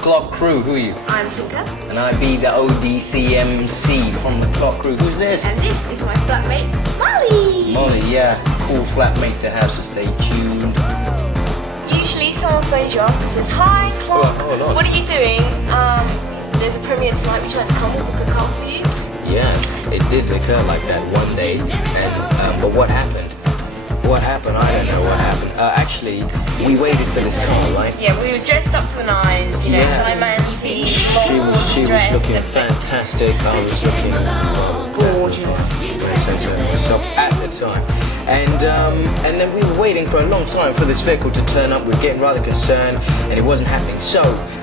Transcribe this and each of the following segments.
Clock Crew. Who are you? I'm Tinker. And I be the ODCMC from the Clock Crew. Who's this? And this is my flatmate, Molly. Molly, yeah. Cool flatmate to have, so stay tuned. Usually someone phones you up and says, "Hi, Clock. Oh, what are you doing? There's a premiere tonight. Would you like to come? We'll book a car for you." Yeah, it did occur like that one day. And but what happened? What happened? I don't know what happened. Actually, we waited for this car, right? Yeah, we were dressed up to the nines, you know, diamante, She was looking fantastic. I was looking gorgeous. Myself at the time. And then we were waiting for a long time for this vehicle to turn up. We were getting rather concerned, and it wasn't happening. So,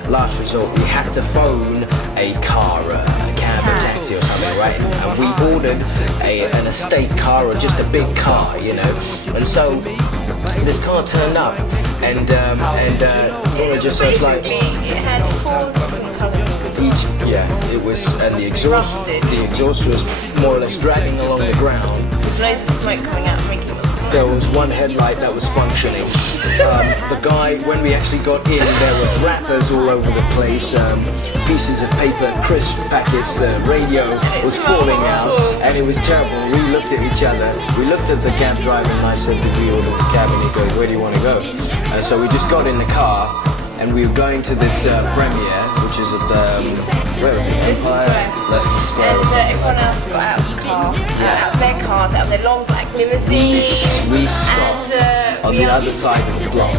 last resort, we had to phone a car, a cab, a taxi or something, right? And we ordered an estate car or just a big car, you know. And so, this car turned up, and we were just like, it had 4 different colours. it was, and the exhaust was more or less dragging along the ground. There's loads of smoke coming out, making it. There was one headlight that was functioning. The guy, when we actually got in, there was wrappers all over the place, pieces of paper, crisp packets, the radio was falling out, and it was terrible. We looked at each other, we looked at the cab driver, and I said, "Did we order the cab?" And he goes, "Where do you want to go?" So we just got in the car, and we were going to this premiere, which is at where was it? Empire, Leicester Square. And everyone else got out of the car, out of their cars, out of their long black limousines. We stopped on the other side of the block.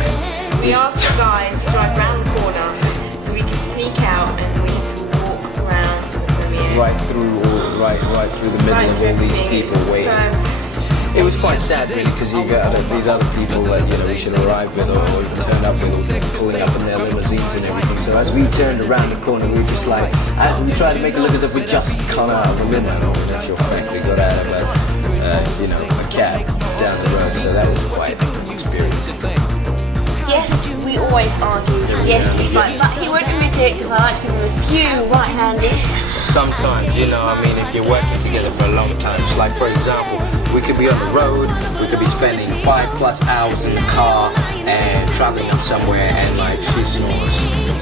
We asked the guy to drive round the corner so we could sneak out, and we had to walk around the premiere. Right through the middle of all these people waiting. It was quite sad, really, because you got these other people that we should have arrived with or turned up with, or pulling up in their limousines and everything. So as we turned around the corner, we were just like, as we tried to make it look as if we just come out of a limo. In actual fact, we got out of a cab down the road. So that was quite an experience. Yes, we always argue. Yes, we fight, but he won't admit it because I like to give him a few right-handers. Sometimes, if you're working together for a long time, it's like, for example, we could be on the road, we could be spending 5+ hours in the car and traveling up somewhere, and she snores.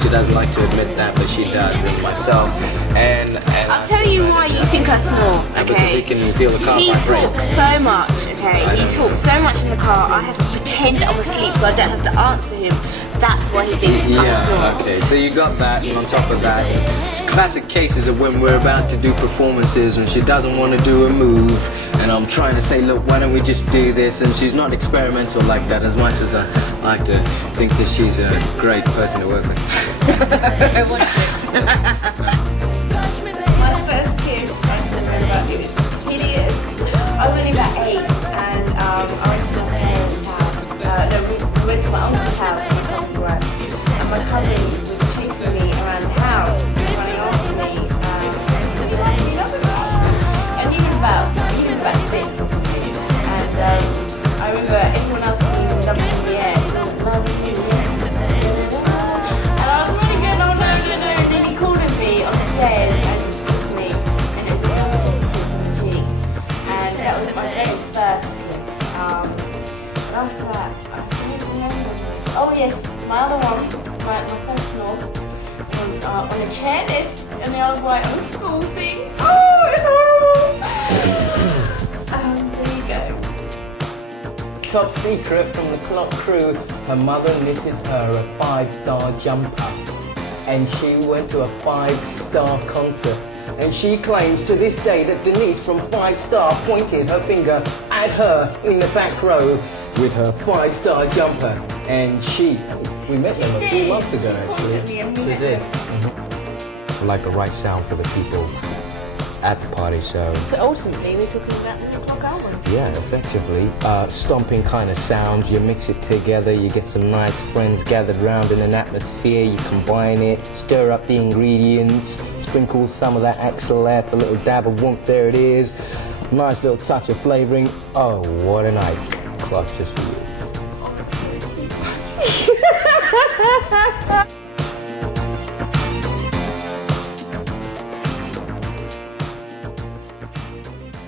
She doesn't like to admit that, but she does, and myself. And I'll tell you why you think I snore, okay? Because we can feel the car He vibrate. talks so much, okay? He talks so much in the car, I have to pretend I'm asleep so I don't have to answer him. That's why he thinks I snore. Okay, so you got that, and on top of that, it's classic cases of when we're about to do performances and she doesn't want to do a move, and I'm trying to say, look, why don't we just do this, and she's not experimental like that, as much as I like to think that she's a great person to work with. Watch it. My first kiss, I can remember, it was hideous. I was only about 8, and I went to my parents' house. We went to my uncle's house. And my cousin was chasing me around the house, running after me, and he was about 6 or something. And I remember everyone else being jumping in the air, saying, "Love you." And I was really going, "Oh no, no, no." And then he called at me on the stairs and he kissed me, and it was a real sweet kiss on the cheek. And that was my very first kiss. But after that, I don't remember. Oh yes, my other one. My first snore was on a chairlift, and the other way on a school thing. Oh, it's horrible! There you go. Top secret from the Clock Crew, her mother knitted her a 5-star jumper, and she went to a 5-star concert. And she claims to this day that Denise from 5-star pointed her finger at her in the back row with her 5-star jumper. And we met them a few months ago, actually. She did. Like a right sound for the people at the party, so ultimately, we're talking about the Clock album. yeah, effectively, stomping kind of sounds. You mix it together, you get some nice friends gathered round in an atmosphere. You combine it, stir up the ingredients, sprinkle some of that XLF, a little dab of warmth. There it is. Nice little touch of flavoring. Oh, what a night! Clock just for you.